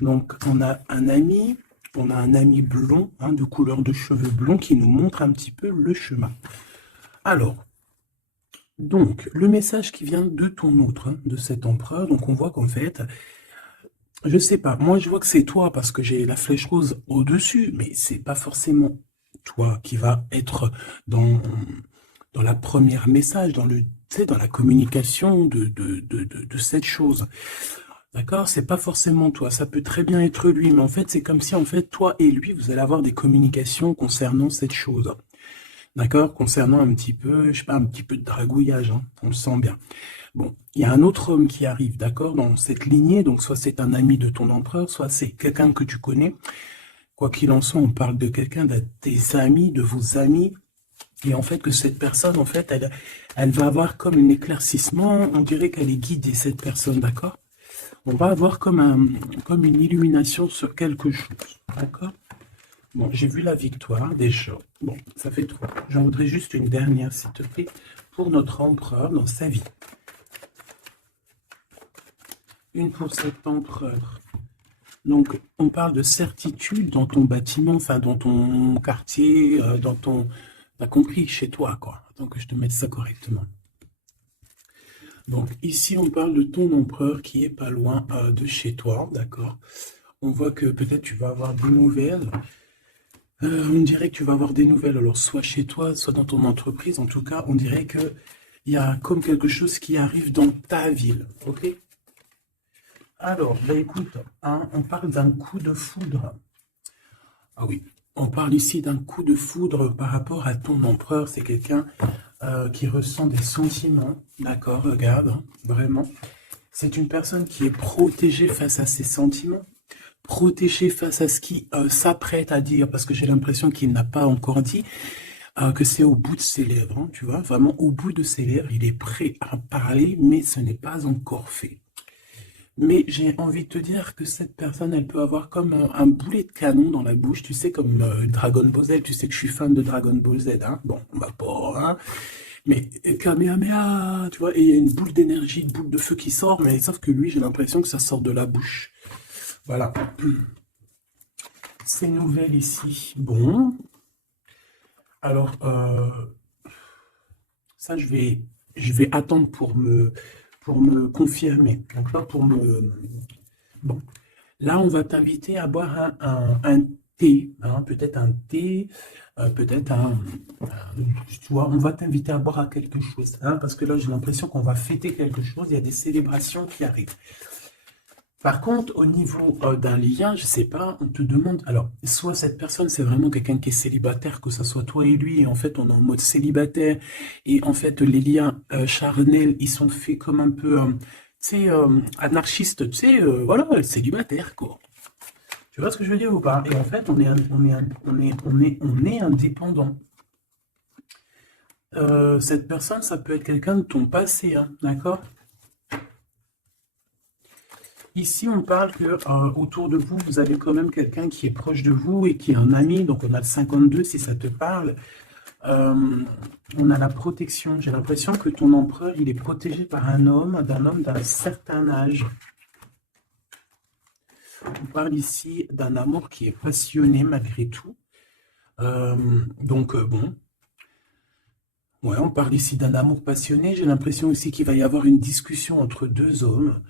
Donc, on a un ami blond, hein, de couleur de cheveux blonds, qui nous montre un petit peu le chemin. Alors, donc, le message qui vient de ton autre, hein, de cet empereur, donc on voit qu'en fait, je sais pas, moi je vois que c'est toi parce que j'ai la flèche rose au-dessus, mais c'est pas forcément toi qui va être dans, dans la première message, tu sais, dans la communication de cette chose. D'accord? C'est pas forcément toi, ça peut très bien être lui, mais en fait, c'est comme si, en fait, toi et lui, vous allez avoir des communications concernant cette chose. D'accord? Concernant un petit peu, je sais pas, un petit peu de dragouillage, hein, on le sent bien. Bon, il y a un autre homme qui arrive, d'accord, dans cette lignée, donc soit c'est un ami de ton empereur, soit c'est quelqu'un que tu connais. Quoi qu'il en soit, on parle de quelqu'un de tes amis, de vos amis, et en fait que cette personne, en fait, elle va avoir comme un éclaircissement, on dirait qu'elle est guidée, cette personne, d'accord? On va avoir comme une illumination sur quelque chose, d'accord? Bon, j'ai vu la victoire déjà. Bon, ça fait trois. J'en voudrais juste une dernière, s'il te plaît, pour notre empereur dans sa vie. Une pour cet empereur. Donc, on parle de certitude dans ton bâtiment, enfin, dans ton quartier, dans ton... T'as compris, chez toi, quoi. Attends que je te mette ça correctement. Donc, ici, on parle de ton empereur qui est pas loin de chez toi, d'accord? On voit que peut-être tu vas avoir des nouvelles. On dirait que tu vas avoir des nouvelles, alors soit chez toi, soit dans ton entreprise. En tout cas, on dirait que il y a comme quelque chose qui arrive dans ta ville, ok? Alors, bah écoute, hein, on parle d'un coup de foudre. Ah oui, on parle ici d'un coup de foudre par rapport à ton empereur. C'est quelqu'un qui ressent des sentiments, d'accord? Regarde, hein, vraiment. C'est une personne qui est protégée face à ses sentiments, protégée face à ce qui s'apprête à dire, parce que j'ai l'impression qu'il n'a pas encore dit, que c'est au bout de ses lèvres, hein, tu vois, vraiment au bout de ses lèvres, il est prêt à parler, mais ce n'est pas encore fait. Mais j'ai envie de te dire que cette personne, elle peut avoir comme un boulet de canon dans la bouche, tu sais, comme Dragon Ball Z, tu sais que je suis fan de Dragon Ball Z, hein, bon, bah pas, hein, mais Kamehameha, tu vois, et il y a une boule d'énergie, une boule de feu qui sort, mais sauf que lui, j'ai l'impression que ça sort de la bouche. Voilà. Ces nouvelles ici, bon, alors, ça, je vais attendre pour me confirmer, d'accord? Bon. Là, on va t'inviter à boire un thé, hein, peut-être un thé, peut-être tu vois, on va t'inviter à boire à quelque chose, hein, parce que là, j'ai l'impression qu'on va fêter quelque chose, il y a des célébrations qui arrivent. Par contre, au niveau d'un lien, je sais pas, on te demande, alors, soit cette personne, c'est vraiment quelqu'un qui est célibataire, que ce soit toi et lui, et en fait, on est en mode célibataire, et en fait, les liens charnels, ils sont faits comme un peu, tu sais, anarchistes, tu sais, voilà, célibataire, quoi. Tu vois ce que je veux dire ou pas? Et en fait, on est indépendant. Cette personne, ça peut être quelqu'un de ton passé, hein, d'accord? Ici, on parle que autour de vous, vous avez quand même quelqu'un qui est proche de vous et qui est un ami. Donc, on a le 52 si ça te parle. Euh, on a la protection. J'ai l'impression que ton empereur, il est protégé par un homme d'un certain âge. On parle ici d'un amour qui est passionné malgré tout. Bon, ouais, on parle ici d'un amour passionné. J'ai l'impression aussi qu'il va y avoir une discussion entre deux hommes.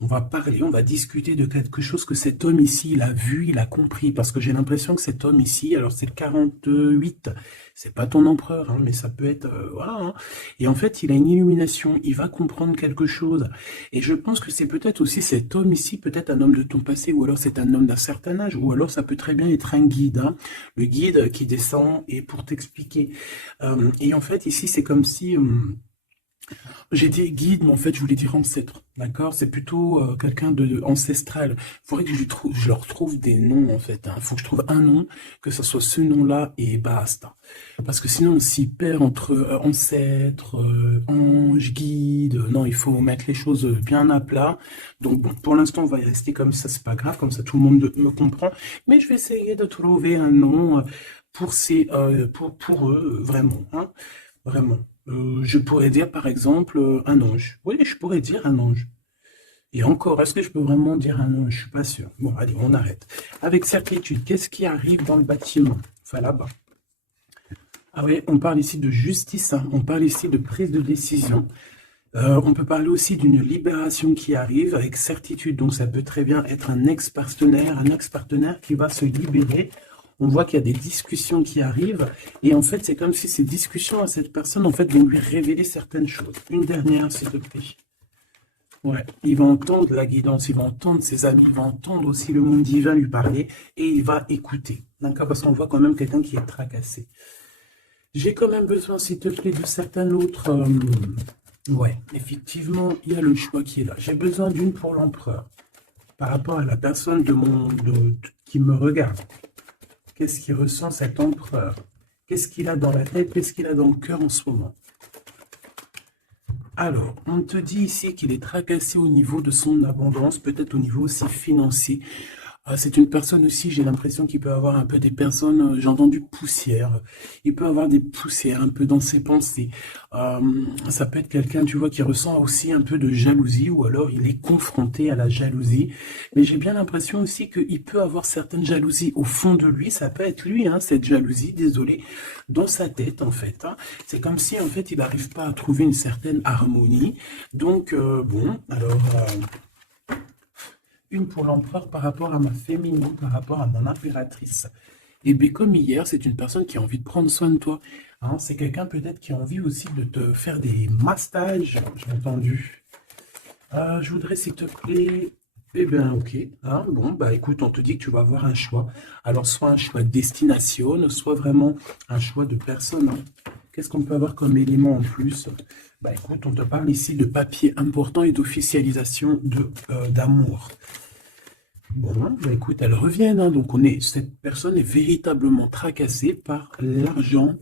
On va parler, on va discuter de quelque chose que cet homme ici, il a vu, il a compris. Parce que j'ai l'impression que cet homme ici, alors c'est le 48, c'est pas ton empereur, hein, mais ça peut être, voilà, hein. Et en fait, il a une illumination, il va comprendre quelque chose. Et je pense que c'est peut-être aussi cet homme ici, peut-être un homme de ton passé, ou alors c'est un homme d'un certain âge, ou alors ça peut très bien être un guide, hein. Le guide qui descend et pour t'expliquer. Et en fait, ici, c'est comme si... j'ai dit guide, mais en fait, je voulais dire ancêtre. D'accord? C'est plutôt quelqu'un de ancestral. Il faudrait que je leur trouve des noms, en fait, hein. Il faut que je trouve un nom, que ce soit ce nom-là et basta. Parce que sinon, on s'y perd entre ancêtre, ange, guide. Non, il faut mettre les choses bien à plat. Donc, bon, pour l'instant, on va y rester comme ça, c'est pas grave, comme ça tout le monde me comprend. Mais je vais essayer de trouver un nom pour eux, vraiment, hein, vraiment. Je pourrais dire par exemple un ange. Oui, je pourrais dire un ange. Et encore, est-ce que je peux vraiment dire un nom? Je suis pas sûr. Bon, allez, on arrête. Avec certitude, qu'est-ce qui arrive dans le bâtiment? Enfin, là-bas. Ah oui, on parle ici de justice, hein. On parle ici de prise de décision. On peut parler aussi d'une libération qui arrive avec certitude. Donc, ça peut très bien être un ex-partenaire qui va se libérer. On voit qu'il y a des discussions qui arrivent. Et en fait, c'est comme si ces discussions à cette personne, en fait, vont lui révéler certaines choses. Une dernière, s'il te plaît. Ouais, il va entendre la guidance, il va entendre ses amis, il va entendre aussi le monde divin lui parler et il va écouter. D'accord? Parce qu'on voit quand même quelqu'un qui est tracassé. J'ai quand même besoin, s'il te plaît, de certains autres. Ouais, effectivement, il y a le choix qui est là. J'ai besoin d'une pour l'empereur. Par rapport à la personne qui me regarde. Qu'est-ce qu'il ressent cet empereur? Qu'est-ce qu'il a dans la tête? Qu'est-ce qu'il a dans le cœur en ce moment? Alors, on te dit ici qu'il est tracassé au niveau de son abondance, peut-être au niveau aussi financier. C'est une personne aussi, j'ai l'impression qu'il peut avoir un peu des personnes, j'ai entendu poussière. Il peut avoir des poussières un peu dans ses pensées. Ça peut être quelqu'un, tu vois, qui ressent aussi un peu de jalousie ou alors il est confronté à la jalousie. Mais j'ai bien l'impression aussi qu'il peut avoir certaines jalousies au fond de lui. Ça peut être lui, hein, cette jalousie, désolé, dans sa tête en fait, hein. C'est comme si en fait il n'arrive pas à trouver une certaine harmonie. Donc, bon, alors... une pour l'empereur par rapport à ma féminine, par rapport à mon impératrice. Et bien comme hier, c'est une personne qui a envie de prendre soin de toi. Hein, c'est quelqu'un peut-être qui a envie aussi de te faire des massages, j'ai entendu. Je voudrais s'il te plaît... Eh bien, ok. Hein, bon, bah écoute, on te dit que tu vas avoir un choix. Alors, soit un choix de destination, soit vraiment un choix de personne. Hein. Qu'est-ce qu'on peut avoir comme élément en plus? Bah écoute, on te parle ici de papier important et d'officialisation d'amour. Bon, bah écoute, elles reviennent, hein, donc cette personne est véritablement tracassée par l'argent.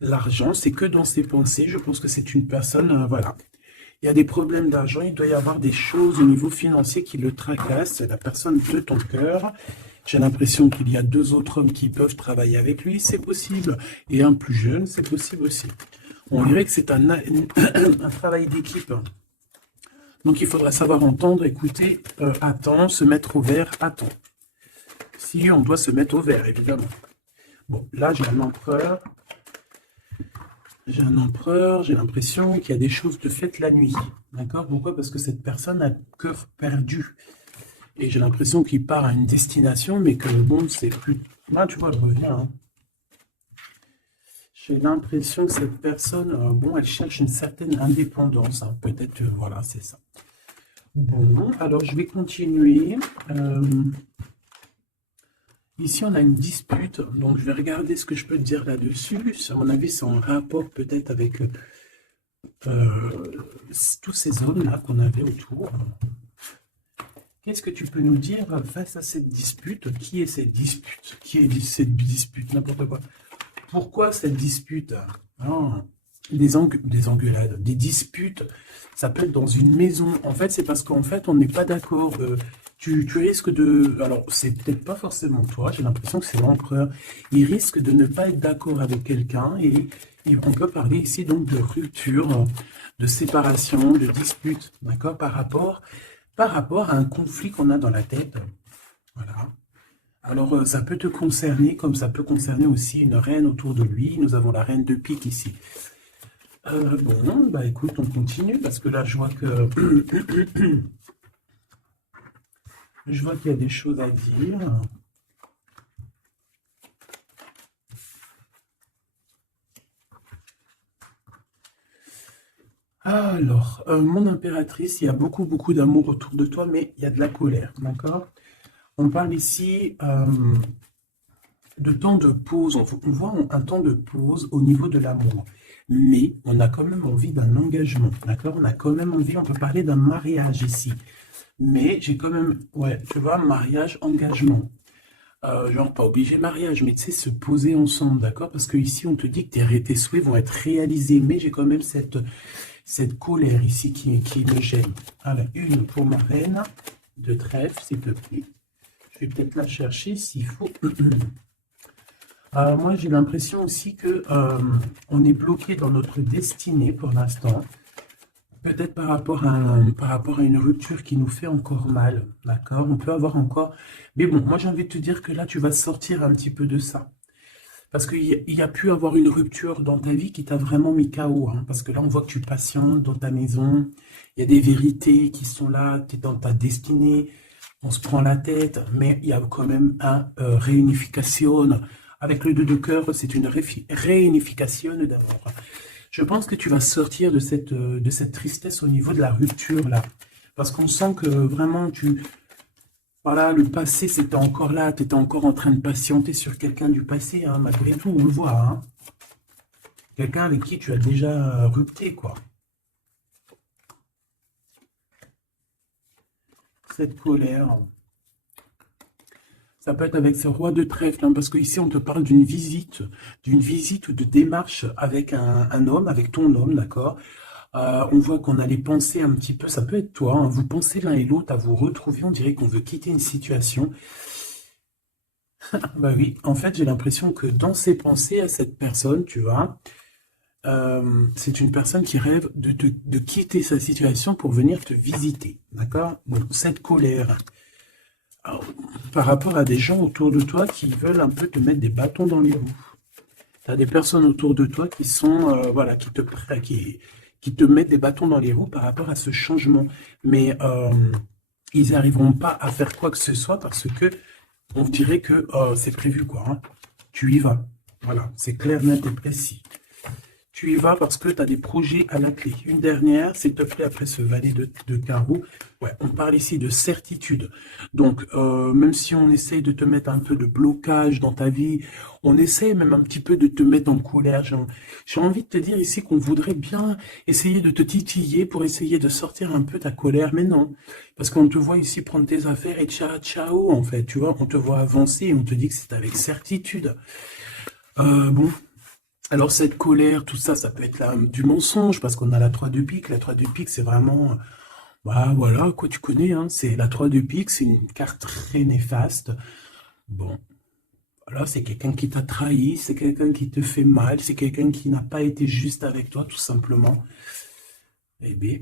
L'argent, c'est que dans ses pensées. Je pense que c'est une personne, voilà. Il y a des problèmes d'argent, il doit y avoir des choses au niveau financier qui le tracassent. C'est la personne de ton cœur. J'ai l'impression qu'il y a 2 autres hommes qui peuvent travailler avec lui, c'est possible. Et un plus jeune, c'est possible aussi. On dirait que c'est un travail d'équipe. Donc, il faudra savoir entendre, écouter, attends, se mettre au vert, attends. Si on doit se mettre au vert, évidemment. Bon, là, j'ai un empereur. J'ai un empereur, j'ai l'impression qu'il y a des choses de faites la nuit. D'accord? Pourquoi? Parce que cette personne a le cœur perdu. Et j'ai l'impression qu'il part à une destination, mais que bon, c'est plus... Là, tu vois, elle revient. Hein. J'ai l'impression que cette personne, bon, elle cherche une certaine indépendance. Hein. Peut-être, voilà, c'est ça. Bon, alors je vais continuer. Ici, on a une dispute, donc je vais regarder ce que je peux te dire là-dessus. À mon avis, c'est en rapport peut-être avec tous ces hommes-là qu'on avait autour. Qu'est-ce que tu peux nous dire face à cette dispute? Qui est cette dispute? Qui est cette dispute? N'importe quoi. Pourquoi cette dispute? Des engueulades, des disputes, ça peut être dans une maison. En fait, c'est parce qu'en fait, on n'est pas d'accord. Tu risques de... Alors, c'est peut-être pas forcément toi, j'ai l'impression que c'est l'empereur. Il risque de ne pas être d'accord avec quelqu'un et on peut parler ici donc de rupture, de séparation, de dispute, d'accord, par rapport à un conflit qu'on a dans la tête. Voilà. Alors, ça peut te concerner, comme ça peut concerner aussi une reine autour de lui. Nous avons la reine de pique ici. Bon, bah écoute, on continue, parce que là, je vois que... je vois qu'il y a des choses à dire. Alors, mon impératrice, il y a beaucoup d'amour autour de toi, mais il y a de la colère, d'accord? On parle ici de temps de pause, on voit un temps de pause au niveau de l'amour, mais on a quand même envie d'un engagement, d'accord? On a quand même envie, on peut parler d'un mariage ici, mais j'ai quand même, ouais, tu vois, mariage, engagement. Genre pas obligé mariage, mais tu sais, se poser ensemble, d'accord? Parce que ici, on te dit que tes souhaits vont être réalisés, mais j'ai quand même cette colère ici qui me gêne. Alors, une pour ma reine de trèfle, s'il te plaît. Je vais peut-être la chercher s'il faut. Moi, j'ai l'impression aussi que on est bloqué dans notre destinée pour l'instant. peut-être par rapport à une rupture qui nous fait encore mal, d'accord? On peut avoir encore... Mais bon, moi j'ai envie de te dire que là, tu vas sortir un petit peu de ça. Parce qu'il y a pu avoir une rupture dans ta vie qui t'a vraiment mis KO, hein, parce que là, on voit que tu patientes dans ta maison, il y a des vérités qui sont là, tu es dans ta destinée, on se prend la tête, mais il y a quand même un réunification. Avec le 2 de cœur, c'est une réunification d'amour. Je pense que tu vas sortir de cette tristesse au niveau de la rupture, là. Parce qu'on sent que vraiment, voilà, le passé, c'était encore là, tu étais encore en train de patienter sur quelqu'un du passé, hein, malgré tout, on le voit, hein. Quelqu'un avec qui tu as déjà rupté, quoi. Cette colère, ça peut être avec ce roi de trèfle, hein, parce qu'ici, on te parle d'une visite ou de démarche avec un homme, avec ton homme, d'accord? On voit qu'on allait penser un petit peu, ça peut être toi, hein, vous pensez l'un et l'autre à vous retrouver, on dirait qu'on veut quitter une situation. Bah oui, en fait, j'ai l'impression que dans ses pensées à cette personne, tu vois, c'est une personne qui rêve de quitter sa situation pour venir te visiter, d'accord? Bon, cette colère, alors, par rapport à des gens autour de toi qui veulent un peu te mettre des bâtons dans les roues. Tu as des personnes autour de toi qui sont, voilà, qui te mettent des bâtons dans les roues par rapport à ce changement. Mais ils n'arriveront pas à faire quoi que ce soit parce que on dirait que c'est prévu, quoi, hein. Tu y vas. Voilà, c'est clair, net et précis. Tu y vas parce que tu as des projets à la clé. Une dernière, s'il te plaît, après ce valet de carreau. Ouais, on parle ici de certitude. Donc, même si on essaye de te mettre un peu de blocage dans ta vie, on essaye même un petit peu de te mettre en colère. J'ai envie de te dire ici qu'on voudrait bien essayer de te titiller pour essayer de sortir un peu ta colère, mais non. Parce qu'on te voit ici prendre tes affaires et ciao, ciao, en fait. Tu vois, on te voit avancer et on te dit que c'est avec certitude. Bon. Alors cette colère, tout ça, ça peut être du mensonge, parce qu'on a la 3 de pique. La 3 de pique, c'est vraiment, bah voilà, quoi tu connais, hein, c'est la 3 de pique, c'est une carte très néfaste. Bon, voilà, c'est quelqu'un qui t'a trahi, c'est quelqu'un qui te fait mal, c'est quelqu'un qui n'a pas été juste avec toi, tout simplement. Eh bien,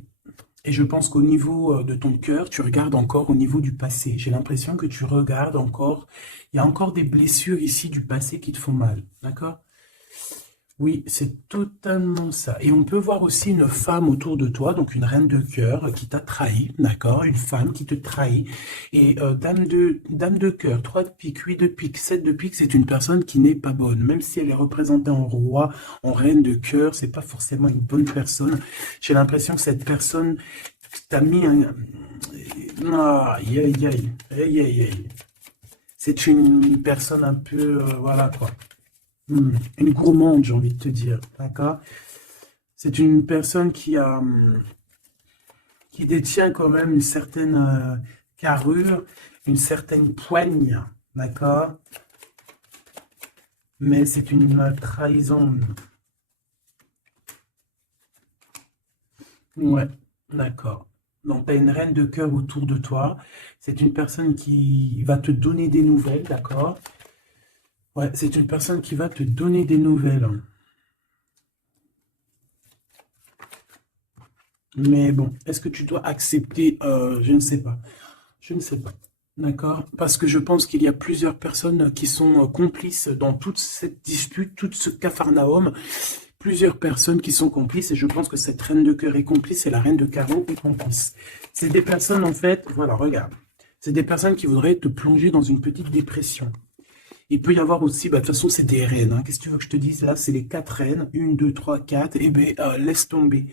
et je pense qu'au niveau de ton cœur, tu regardes encore au niveau du passé. J'ai l'impression que tu regardes encore, il y a encore des blessures ici du passé qui te font mal, d'accord? Oui, c'est totalement ça. Et on peut voir aussi une femme autour de toi, donc une reine de cœur qui t'a trahi, d'accord? Une femme qui te trahit. Et dame de cœur, 3 de pique, 8 de pique, 7 de pique, c'est une personne qui n'est pas bonne. Même si elle est représentée en roi, en reine de cœur, c'est pas forcément une bonne personne. J'ai l'impression que cette personne t'a mis un... Ah, aïe, aïe, aïe, aïe, aïe, aïe. C'est une personne un peu, voilà quoi. Une gourmande, j'ai envie de te dire, d'accord? C'est une personne qui détient quand même une certaine carrure, une certaine poigne, d'accord? Mais c'est une trahison. Ouais, d'accord. Donc, tu as une reine de cœur autour de toi. C'est une personne qui va te donner des nouvelles, d'accord? Ouais, c'est une personne qui va te donner des nouvelles. Mais bon, est-ce que tu dois accepter? Je ne sais pas. Je ne sais pas. D'accord? Parce que je pense qu'il y a plusieurs personnes qui sont complices dans toute cette dispute, tout ce capharnaüm. Plusieurs personnes qui sont complices et je pense que cette reine de cœur est complice et la reine de carreau est complice. C'est des personnes, en fait, voilà, regarde. C'est des personnes qui voudraient te plonger dans une petite dépression. Il peut y avoir aussi, bah, de toute façon, c'est des reines, hein. Qu'est-ce que tu veux que je te dise? Là, c'est les 4 reines. Une, 2, 3, 4. Eh bien, laisse tomber.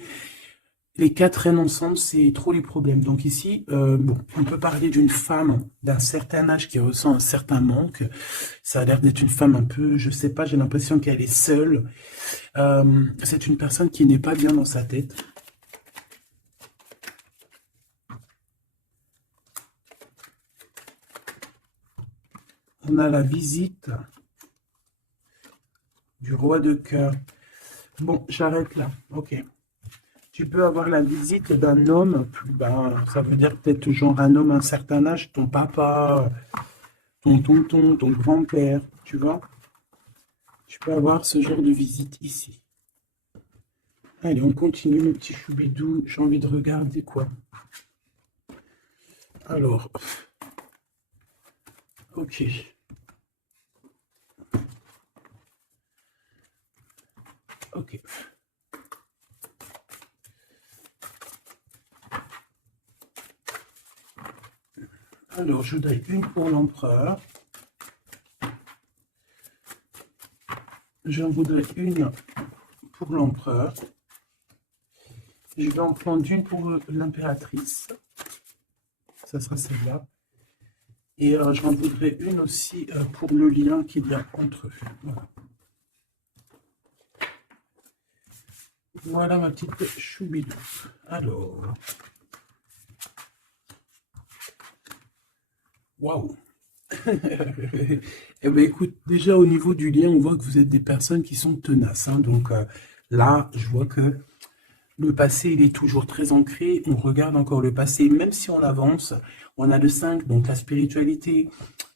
Les 4 reines ensemble, c'est trop les problèmes. Donc ici, bon, on peut parler d'une femme d'un certain âge qui ressent un certain manque. Ça a l'air d'être une femme un peu, je sais pas, j'ai l'impression qu'elle est seule. C'est une personne qui n'est pas bien dans sa tête. On a la visite du roi de cœur. Bon, j'arrête là. Ok. Tu peux avoir la visite d'un homme, ben, ça veut dire peut-être genre un homme à un certain âge, ton papa, ton tonton, ton grand-père, tu vois. Tu peux avoir ce genre de visite ici. Allez, on continue, mon petit choubidou. J'ai envie de regarder quoi. Alors, ok. Ok. Alors, je voudrais une pour l'empereur. J'en voudrais une pour l'empereur. Je vais en prendre une pour l'impératrice. Ça sera celle-là. Et j'en voudrais une aussi pour le lien qu'il y a entre eux. Voilà. Voilà ma petite choubidou. Alors. Waouh. Eh bien, écoute, déjà au niveau du lien, on voit que vous êtes des personnes qui sont tenaces, hein. Donc là, je vois que le passé, il est toujours très ancré. On regarde encore le passé, même si on avance. On a le 5, donc la spiritualité,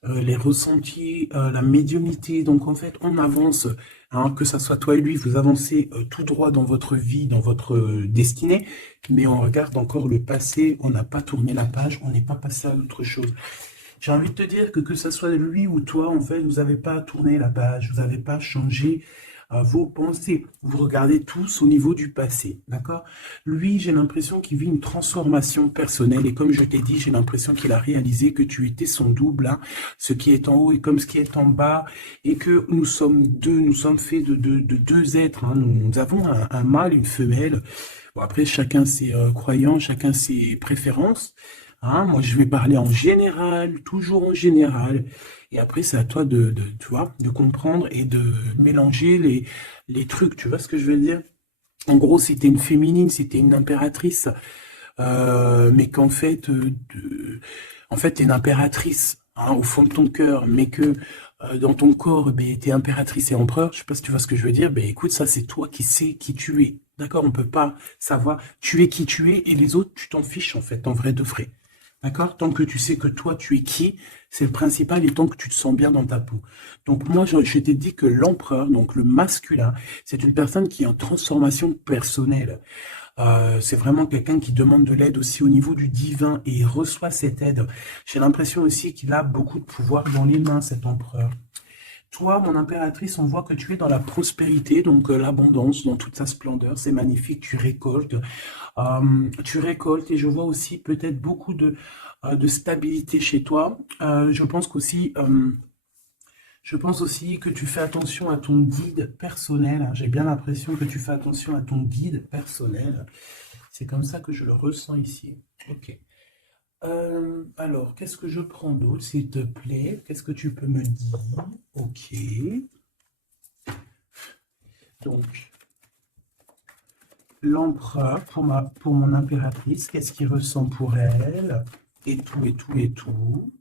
les ressentis, la médiumnité. Donc en fait, on avance, hein, que ça soit toi et lui, vous avancez tout droit dans votre vie, dans votre destinée. Mais on regarde encore le passé. On n'a pas tourné la page. On n'est pas passé à autre chose. J'ai envie de te dire que ce soit lui ou toi, en fait, vous n'avez pas tourné la page, vous n'avez pas changé vos pensées. Vous regardez tous au niveau du passé, d'accord? Lui, j'ai l'impression qu'il vit une transformation personnelle et comme je t'ai dit, j'ai l'impression qu'il a réalisé que tu étais son double, hein, ce qui est en haut et comme ce qui est en bas et que nous sommes deux, nous sommes faits de deux êtres, hein. Nous avons un mâle, une femelle. Bon, après, chacun ses croyances, chacun ses préférences. Hein, moi, je vais parler en général, toujours en général. Et après, c'est à toi tu vois, de comprendre et de mélanger les trucs. Tu vois ce que je veux dire? En gros, c'était une féminine, c'était une impératrice, mais qu'en fait, en fait, t'es une impératrice, hein, au fond de ton cœur, mais que dans ton corps, ben, t'es impératrice et empereur. Je sais pas si tu vois ce que je veux dire. Ben, écoute, ça, c'est toi qui sais qui tu es. D'accord? On peut pas savoir. Tu es qui tu es et les autres, tu t'en fiches, en fait, en vrai de vrai. D'accord? Tant que tu sais que toi, tu es qui, c'est le principal et tant que tu te sens bien dans ta peau. Donc moi, je t'ai dit que l'empereur, donc le masculin, c'est une personne qui est en transformation personnelle. C'est vraiment quelqu'un qui demande de l'aide aussi au niveau du divin et il reçoit cette aide. J'ai l'impression aussi qu'il a beaucoup de pouvoir dans les mains, cet empereur. Toi, mon impératrice, on voit que tu es dans la prospérité, donc l'abondance dans toute sa splendeur. C'est magnifique, tu récoltes et je vois aussi peut-être beaucoup de stabilité chez toi. Je pense aussi que tu fais attention à ton guide personnel. J'ai bien l'impression que tu fais attention à ton guide personnel. C'est comme ça que je le ressens ici. Ok. Alors, qu'est-ce que je prends d'autre, s'il te plaît? Qu'est-ce que tu peux me dire? Ok. Donc, l'empereur pour mon impératrice, qu'est-ce qu'il ressent pour elle? Et tout, et tout, et tout.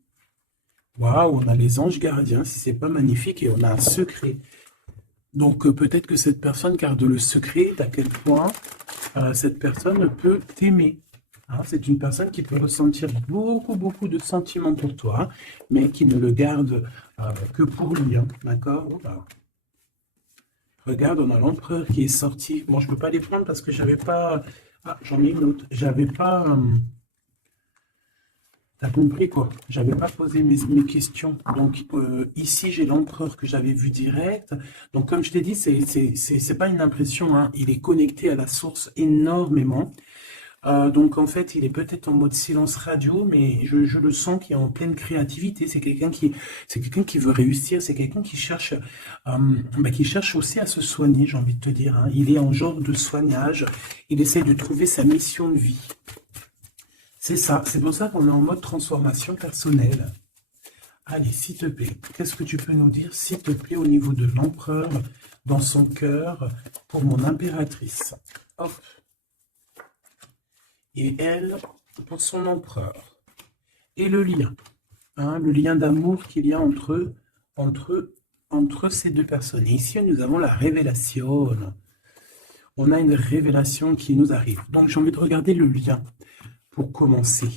Waouh, on a les anges gardiens, si c'est pas magnifique, et on a un secret. Donc, peut-être que cette personne garde le secret d'à quel point cette personne peut t'aimer. Hein, c'est une personne qui peut ressentir beaucoup, beaucoup de sentiments pour toi, mais qui ne le garde que pour lui, hein, d'accord? Voilà. Regarde, on a l'empereur qui est sorti. Bon, je ne peux pas les prendre parce que j'avais pas... Ah, j'en ai une autre. J'avais pas... T'as compris quoi? J'avais pas posé mes questions. Donc ici, j'ai l'empereur que j'avais vu direct. Donc comme je t'ai dit, c'est pas une impression, hein. Il est connecté à la source énormément. Donc en fait, il est peut-être en mode silence radio, mais je le sens qu'il est en pleine créativité. C'est quelqu'un qui veut réussir, c'est quelqu'un qui cherche aussi à se soigner, j'ai envie de te dire, hein. Il est en genre de soignage, il essaie de trouver sa mission de vie. C'est ça, c'est pour ça qu'on est en mode transformation personnelle. Allez, s'il te plaît, qu'est-ce que tu peux nous dire, s'il te plaît, au niveau de l'empereur, dans son cœur, pour mon impératrice? Hop. Et elle, pour son empereur. Et le lien, hein, le lien d'amour qu'il y a entre ces deux personnes. Et ici, nous avons la révélation. On a une révélation qui nous arrive. Donc, j'ai envie de regarder le lien pour commencer.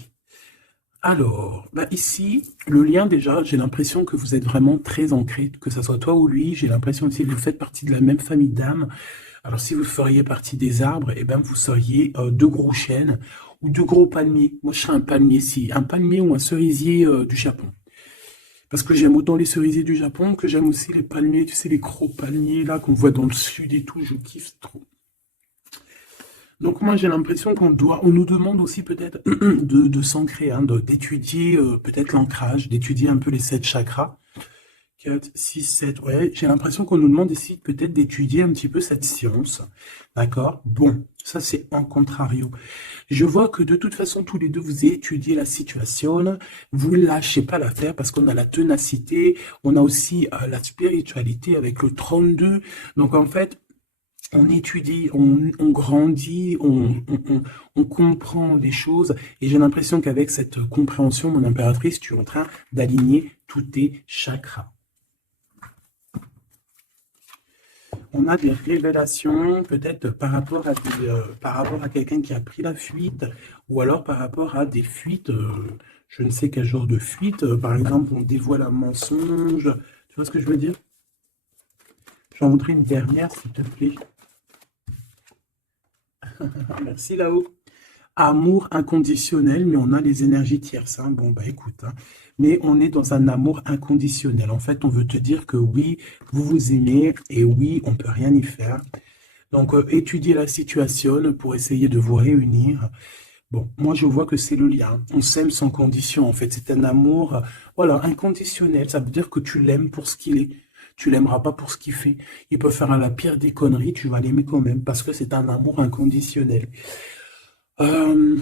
Alors, bah ici, le lien déjà, j'ai l'impression que vous êtes vraiment très ancrés, que ce soit toi ou lui. J'ai l'impression aussi que vous faites partie de la même famille d'âmes. Alors, si vous feriez partie des arbres, eh ben, vous seriez deux gros chênes ou deux gros palmiers. Moi, je serais un palmier, si. Un palmier ou un cerisier du Japon. Parce que j'aime autant les cerisiers du Japon que j'aime aussi les palmiers, tu sais, les gros palmiers là qu'on voit dans le sud et tout. Je kiffe trop. Donc moi j'ai l'impression on nous demande aussi peut-être de s'ancrer, hein, d'étudier peut-être l'ancrage, d'étudier un peu les 7 chakras. 4, 6, 7, ouais, j'ai l'impression qu'on nous demande ici peut-être d'étudier un petit peu cette science, d'accord? Bon, ça c'est en contrario. Je vois que de toute façon, tous les deux, vous étudiez la situation, vous ne lâchez pas l'affaire parce qu'on a la ténacité, on a aussi la spiritualité avec le 32, donc en fait, on étudie, on grandit, on comprend les choses, et j'ai l'impression qu'avec cette compréhension, mon impératrice, tu es en train d'aligner tous tes chakras. On a des révélations, peut-être par rapport à quelqu'un qui a pris la fuite, ou alors par rapport à des fuites, je ne sais quel genre de fuite, par exemple, on dévoile un mensonge, tu vois ce que je veux dire? J'en voudrais une dernière, s'il te plaît. Merci là-haut. Amour inconditionnel, mais on a les énergies tierces, hein. Bon, bah écoute, hein. Mais on est dans un amour inconditionnel. En fait, on veut te dire que oui, vous vous aimez, et oui, on peut rien y faire. Donc, étudiez la situation pour essayer de vous réunir. Bon, moi, je vois que c'est le lien. On s'aime sans condition. En fait, c'est un amour, voilà, inconditionnel. Ça veut dire que tu l'aimes pour ce qu'il est. Tu l'aimeras pas pour ce qu'il fait. Il peut faire la pire des conneries, tu vas l'aimer quand même, parce que c'est un amour inconditionnel. Euh,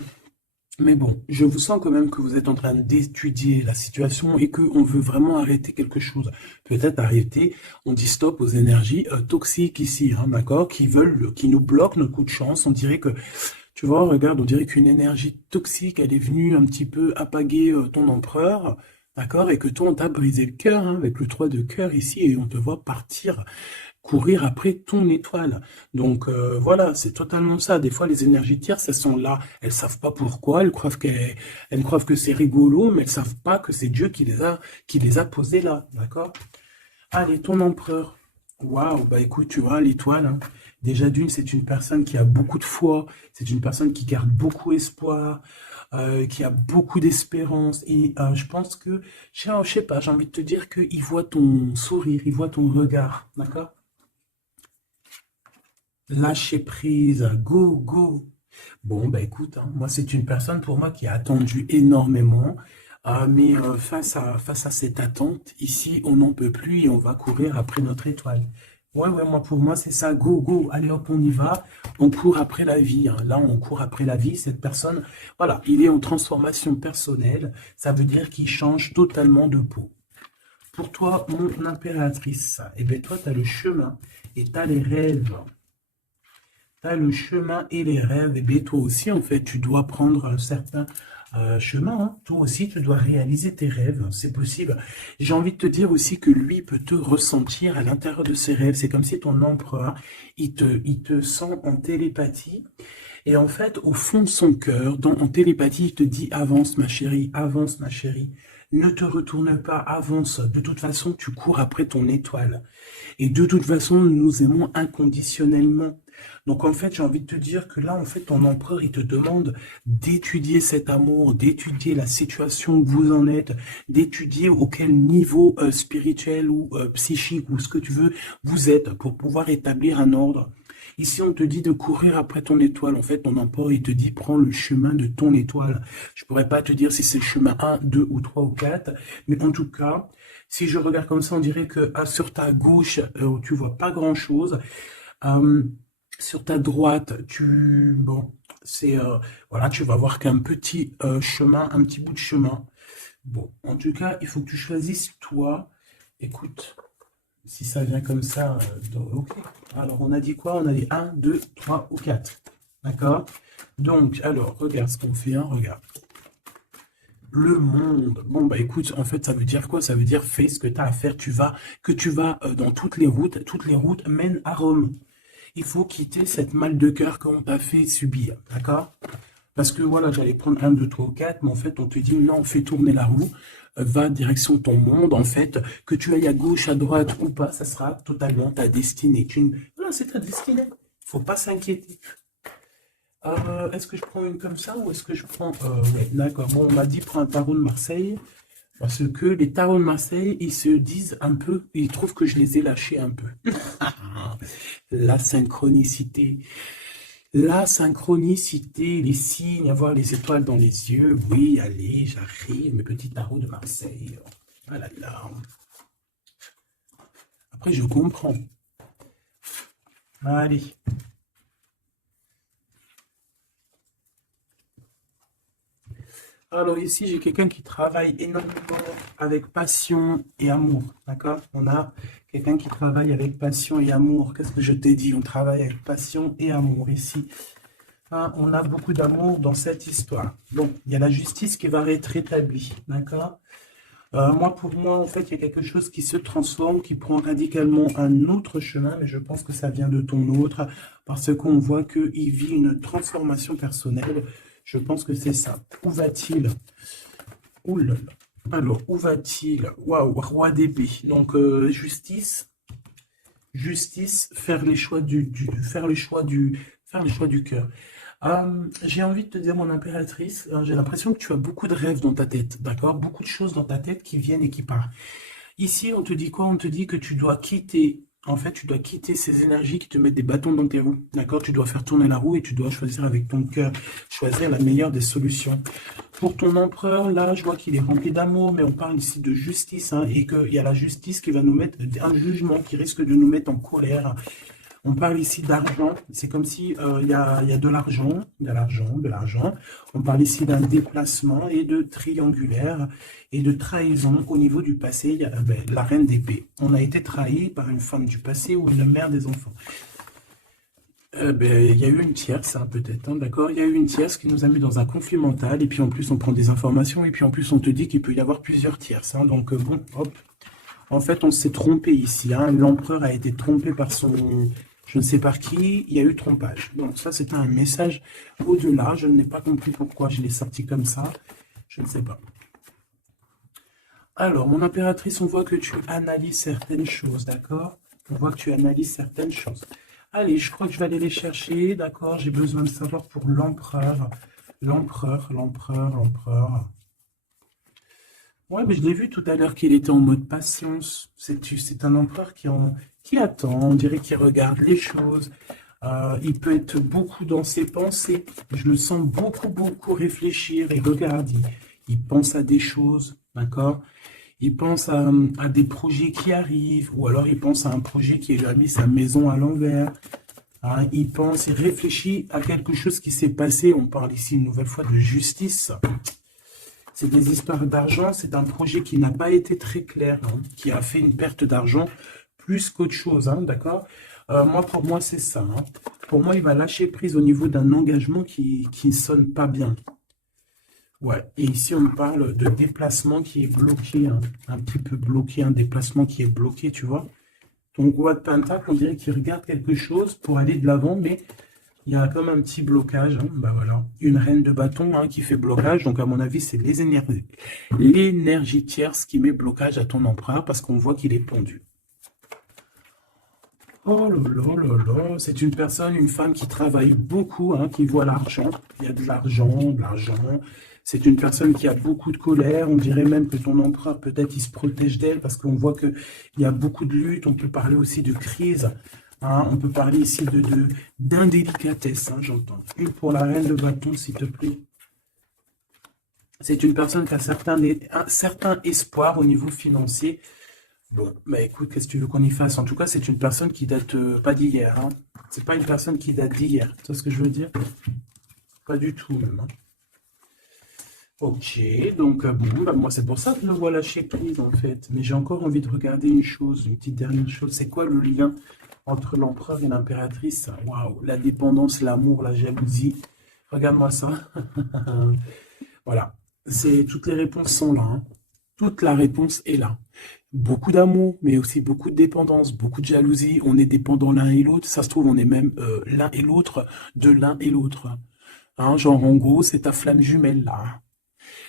mais bon, je vous sens quand même que vous êtes en train d'étudier la situation et qu'on veut vraiment arrêter quelque chose. Peut-être arrêter, on dit stop aux énergies toxiques ici, hein, d'accord, qui nous bloquent notre coup de chance. On dirait que, tu vois, regarde, on dirait qu'une énergie toxique, elle est venue un petit peu apaguer ton empereur, d'accord, et que toi, on t'a brisé le cœur, hein, avec le 3 de cœur ici, et on te voit partir courir après ton étoile. Donc voilà, c'est totalement ça. Des fois, les énergies tierces, elles sont là, elles savent pas pourquoi, elles croient que c'est rigolo, mais elles savent pas que c'est Dieu qui les a posées là, d'accord? Allez, ton empereur. Waouh, bah écoute, tu vois, l'étoile, hein. Déjà d'une, c'est une personne qui a beaucoup de foi, c'est une personne qui garde beaucoup espoir, qui a beaucoup d'espérance. Et je pense que, je sais pas, j'ai envie de te dire qu'il voit ton sourire, il voit ton regard, d'accord? Lâcher prise, go, go. Bon, bah écoute, hein, moi c'est une personne pour moi qui a attendu énormément, mais face à cette attente, ici on n'en peut plus et on va courir après notre étoile. Ouais, ouais, moi pour moi c'est ça, go, go, allez hop, on y va, on court après la vie, hein. Là on court après la vie, cette personne, voilà, il est en transformation personnelle, ça veut dire qu'il change totalement de peau. Pour toi, mon impératrice, eh bien toi tu as le chemin et tu as les rêves. T'as le chemin et les rêves, et bien toi aussi, en fait, tu dois prendre un certain chemin, hein. Toi aussi, tu dois réaliser tes rêves, c'est possible. J'ai envie de te dire aussi que lui peut te ressentir à l'intérieur de ses rêves. C'est comme si ton empereur, il te sent en télépathie. Et en fait, au fond de son cœur, en télépathie, il te dit, avance ma chérie. Ne te retourne pas, avance. De toute façon, tu cours après ton étoile. Et de toute façon, nous nous aimons inconditionnellement. Donc en fait, j'ai envie de te dire que là, en fait, ton empereur, il te demande d'étudier cet amour, d'étudier la situation où vous en êtes, d'étudier auquel niveau spirituel ou psychique ou ce que tu veux vous êtes pour pouvoir établir un ordre. Ici, on te dit de courir après ton étoile. En fait, ton empereur, il te dit prends le chemin de ton étoile. Je pourrais pas te dire si c'est le chemin 1, 2 ou 3 ou 4, mais en tout cas, si je regarde comme ça, on dirait que sur ta gauche, tu vois pas grand-chose. Euh, sur ta droite, bon, voilà, tu vas voir qu'un petit chemin, un petit bout de chemin. Bon, en tout cas, il faut que tu choisisses toi. Écoute, si ça vient comme ça, ok. Alors, on a dit quoi? On a dit 1, 2, 3 ou 4. D'accord? Donc, alors, regarde ce qu'on fait, hein, regarde. Le monde. Bon, bah écoute, en fait, ça veut dire quoi? Ça veut dire fais ce que tu as à faire. Tu vas dans toutes les routes mènent à Rome. Il faut quitter cette mal de cœur qu'on t'a fait subir, d'accord? Parce que voilà, j'allais prendre 1, 2, 3 ou 4, mais en fait, on te dit non, fais tourner la roue, va direction ton monde, en fait, que tu ailles à gauche, à droite ou pas, ça sera totalement ta destinée. Voilà, c'est ta destinée. Faut pas s'inquiéter. Est-ce que je prends une comme ça ou est-ce que je prends... ouais, d'accord. Bon, on m'a dit prends un tarot de Marseille parce que les tarots de Marseille, ils se disent un peu, ils trouvent que je les ai lâchés un peu. La synchronicité. La synchronicité, les signes, avoir les étoiles dans les yeux. Oui, allez, j'arrive, mes petits tarots de Marseille. Ah là là. Après, je comprends. Allez. Alors ici, j'ai quelqu'un qui travaille énormément avec passion et amour, d'accord? On a quelqu'un qui travaille avec passion et amour. Qu'est-ce que je t'ai dit? On travaille avec passion et amour ici. Hein, on a beaucoup d'amour dans cette histoire. Donc, il y a la justice qui va être rétablie, d'accord? Pour moi, en fait, il y a quelque chose qui se transforme, qui prend radicalement un autre chemin, mais je pense que ça vient de ton autre, parce qu'on voit qu'il vit une transformation personnelle. Je pense que c'est ça. Où va-t-il? Ouh là là. Alors, où va-t-il? Waouh, roi d'épée. Donc, justice, faire les choix faire les choix du cœur. J'ai envie de te dire, mon impératrice, j'ai l'impression que tu as beaucoup de rêves dans ta tête, d'accord? Beaucoup de choses dans ta tête qui viennent et qui partent. Ici, on te dit quoi? On te dit que tu dois quitter, en fait, tu dois quitter ces énergies qui te mettent des bâtons dans tes roues, d'accord? Tu dois faire tourner la roue et tu dois choisir avec ton cœur, choisir la meilleure des solutions. Pour ton empereur, là, je vois qu'il est rempli d'amour, mais on parle ici de justice, hein, et qu'il y a la justice qui va nous mettre un jugement qui risque de nous mettre en colère. On parle ici d'argent, c'est comme si il y a de l'argent, de l'argent. On parle ici d'un déplacement et de triangulaire et de trahison au niveau du passé. Il y a la reine d'épée. On a été trahi par une femme du passé ou une mère des enfants. Il y a eu une tierce, hein, peut-être, hein, d'accord? Il y a eu une tierce qui nous a mis dans un conflit mental, et puis en plus on prend des informations, et puis en plus on te dit qu'il peut y avoir plusieurs tierces, hein, donc bon, hop. En fait, on s'est trompé ici, hein. L'empereur a été trompé par son... Je ne sais par qui, il y a eu trompage. Donc ça, c'était un message au-delà. Je n'ai pas compris pourquoi je l'ai sorti comme ça. Je ne sais pas. Alors, mon impératrice, on voit que tu analyses certaines choses, d'accord? On voit que tu analyses certaines choses. Allez, je crois que je vais aller les chercher, d'accord? J'ai besoin de savoir pour l'empereur. L'empereur. Ouais, mais je l'ai vu tout à l'heure qu'il était en mode patience. C'est un empereur qui attend, on dirait qu'il regarde les choses. Il peut être beaucoup dans ses pensées. Je le sens beaucoup réfléchir et regarde. Il pense à des choses, d'accord? Il pense à des projets qui arrivent, ou alors il pense à un projet qui lui a mis sa maison à l'envers. Hein, il réfléchit à quelque chose qui s'est passé. On parle ici une nouvelle fois de justice. C'est des histoires d'argent, c'est un projet qui n'a pas été très clair, hein, qui a fait une perte d'argent plus qu'autre chose, hein, d'accord? Pour moi, c'est ça. Hein. Pour moi, il va lâcher prise au niveau d'un engagement qui ne sonne pas bien. Ouais, et ici, on parle de déplacement qui est bloqué, hein, un petit peu bloqué, un déplacement qui est bloqué, tu vois? Donc, roi de Pentacle, on dirait qu'il regarde quelque chose pour aller de l'avant, mais... il y a comme un petit blocage, hein. Bah voilà, une reine de bâton, hein, qui fait blocage. Donc à mon avis, c'est l'énergie tierce qui met blocage à ton empereur parce qu'on voit qu'il est pendu. Oh là là là là, c'est une personne, une femme qui travaille beaucoup, hein, qui voit l'argent. Il y a de l'argent. C'est une personne qui a beaucoup de colère. On dirait même que ton empereur, peut-être, il se protège d'elle parce qu'on voit qu'il y a beaucoup de lutte. On peut parler aussi de crise. Hein, on peut parler ici d'indélicatesse, hein, j'entends. Une pour la reine de bâton, s'il te plaît. C'est une personne qui a un certain espoir au niveau financier. Bon, bah écoute, qu'est-ce que tu veux qu'on y fasse? En tout cas, c'est une personne qui date pas d'hier. Hein. C'est pas une personne qui date d'hier. Tu vois ce que je veux dire? Pas du tout, même. Hein. Ok, donc bon, bah, moi c'est pour ça que je le vois lâcher prise en fait. Mais j'ai encore envie de regarder une chose, une petite dernière chose. C'est quoi le lien entre l'empereur et l'impératrice? Waouh, la dépendance, l'amour, la jalousie. Regarde-moi ça. Voilà, toutes les réponses sont là. Hein. Toute la réponse est là. Beaucoup d'amour, mais aussi beaucoup de dépendance, beaucoup de jalousie. On est dépendants l'un et l'autre. Ça se trouve, on est même l'un et l'autre de l'un et l'autre. Hein, genre, en gros, c'est ta flamme jumelle là.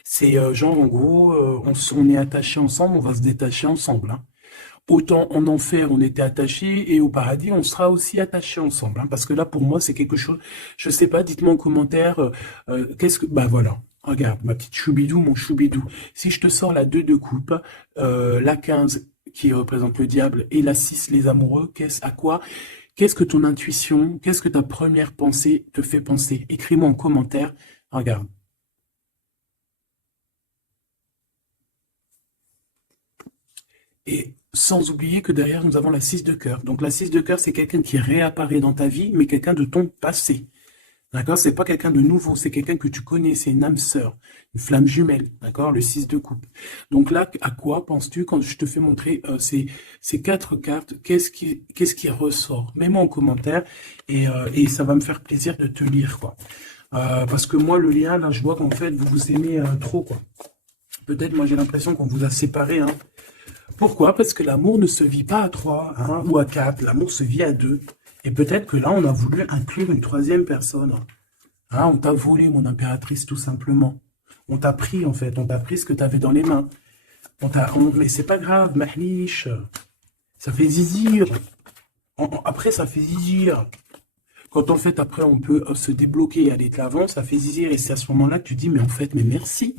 C'est genre, en gros, on est attachés ensemble, on va se détacher ensemble. Hein. autant en enfer on était attachés et au paradis on sera aussi attachés ensemble, hein, parce que là pour moi c'est quelque chose, je sais pas, dites-moi en commentaire, qu'est-ce que, bah voilà, regarde ma petite choubidou, mon choubidou, si je te sors la 2 de coupe, la 15 qui représente le diable et la 6 les amoureux, qu'est-ce que ton intuition, qu'est-ce que ta première pensée te fait penser? Écris-moi en commentaire, regarde. Et sans oublier que derrière, nous avons la 6 de cœur. Donc la 6 de cœur, c'est quelqu'un qui réapparaît dans ta vie, mais quelqu'un de ton passé. D'accord? C'est pas quelqu'un de nouveau, c'est quelqu'un que tu connais, c'est une âme sœur, une flamme jumelle. D'accord? Le 6 de coupe. Donc là, à quoi penses-tu quand je te fais montrer ces 4 cartes? Qu'est-ce qui ressort? Mets-moi en commentaire et ça va me faire plaisir de te lire, quoi. Parce que moi, le lien, là, je vois qu'en fait, vous vous aimez trop, quoi. Peut-être, moi, j'ai l'impression qu'on vous a séparés, hein. Pourquoi? Parce que l'amour ne se vit pas à 3, hein, ou à 4, l'amour se vit à 2. Et peut-être que là, on a voulu inclure une troisième personne. Hein, on t'a volé, mon impératrice, tout simplement. On t'a pris, en fait, on t'a pris ce que tu avais dans les mains. Mais c'est pas grave, mahliche. Ça fait zizir. Après, ça fait zizir. Quand en fait, après, on peut se débloquer et aller de l'avant, ça fait zizir. Et c'est à ce moment-là que tu dis, mais en fait, mais merci.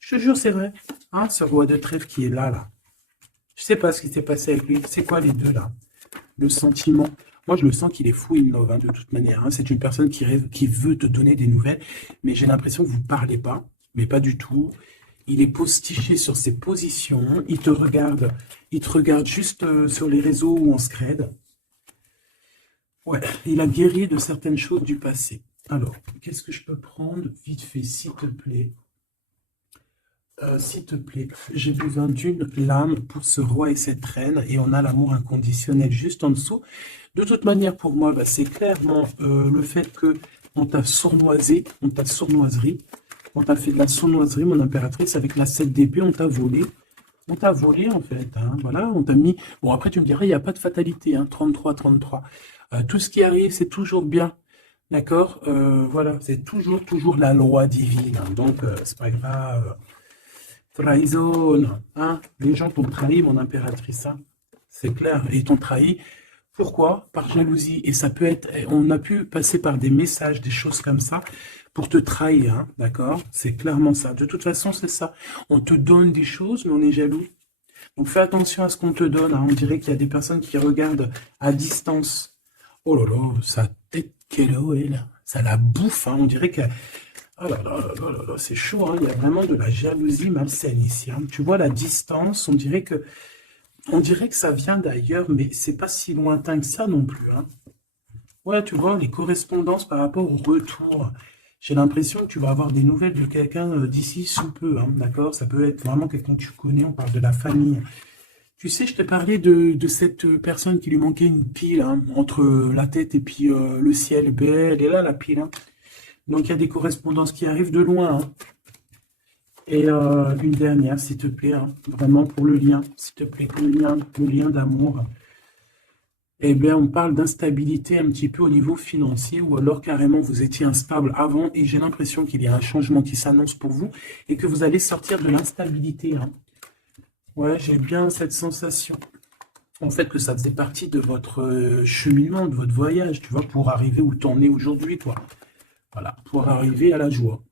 Je te jure, c'est vrai. Hein, ce roi de trèfle qui est là, là. Je sais pas ce qui s'est passé avec lui. C'est quoi les deux là? Le sentiment. Moi, je le sens qu'il est fou in love, hein, de toute manière. Hein. C'est une personne qui rêve, qui veut te donner des nouvelles, mais j'ai l'impression que vous ne parlez pas, mais pas du tout. Il est postiché sur ses positions. Il te regarde juste sur les réseaux où on se crède. Ouais, il a guéri de certaines choses du passé. Alors, qu'est-ce que je peux prendre vite fait, s'il te plaît? S'il te plaît, j'ai besoin d'une lame pour ce roi et cette reine, et on a l'amour inconditionnel juste en dessous. De toute manière, pour moi, bah, c'est clairement le fait que on t'a sournoisé, on t'a sournoiserie, on t'a fait de la sournoiserie, mon impératrice, avec la 7 d'épée, on t'a volé. On t'a volé, en fait, hein, voilà, on t'a mis... Bon, après, tu me dirais, il n'y a pas de fatalité, hein, 33, 33. Tout ce qui arrive, c'est toujours bien, d'accord? Voilà, c'est toujours la loi divine, hein, donc c'est pas grave. Trahison, hein? Les gens t'ont trahi, mon impératrice, hein? C'est clair, et ils t'ont trahi. Pourquoi? Par jalousie. Et ça peut être, on a pu passer par des messages, des choses comme ça, pour te trahir, hein? D'accord? C'est clairement ça. De toute façon, c'est ça. On te donne des choses, mais on est jaloux. Donc fais attention à ce qu'on te donne, hein. On dirait qu'il y a des personnes qui regardent à distance. Oh là là, sa tête qu'elle est là. Ça la bouffe, hein. On dirait que... Oh là là là là là, c'est chaud, hein. Il y a vraiment de la jalousie malsaine ici, hein. Tu vois la distance, on dirait que ça vient d'ailleurs, mais c'est pas si lointain que ça non plus, hein. Ouais, tu vois, les correspondances par rapport au retour. J'ai l'impression que tu vas avoir des nouvelles de quelqu'un d'ici sous peu, hein, d'accord? Ça peut être vraiment quelqu'un que tu connais, on parle de la famille. Tu sais, je t'ai parlé de cette personne qui lui manquait une pile, hein, entre la tête et puis le ciel. Ben, elle est là, la pile, hein. Donc, il y a des correspondances qui arrivent de loin, hein. Et une dernière, s'il te plaît, hein, vraiment pour le lien, s'il te plaît, le lien d'amour. Eh bien, on parle d'instabilité un petit peu au niveau financier, ou alors carrément vous étiez instable avant, et j'ai l'impression qu'il y a un changement qui s'annonce pour vous, et que vous allez sortir de l'instabilité, hein. Ouais, j'ai bien cette sensation. En fait, que ça faisait partie de votre cheminement, de votre voyage, tu vois, pour arriver où tu en es aujourd'hui, quoi. Voilà, pour arriver à la joie.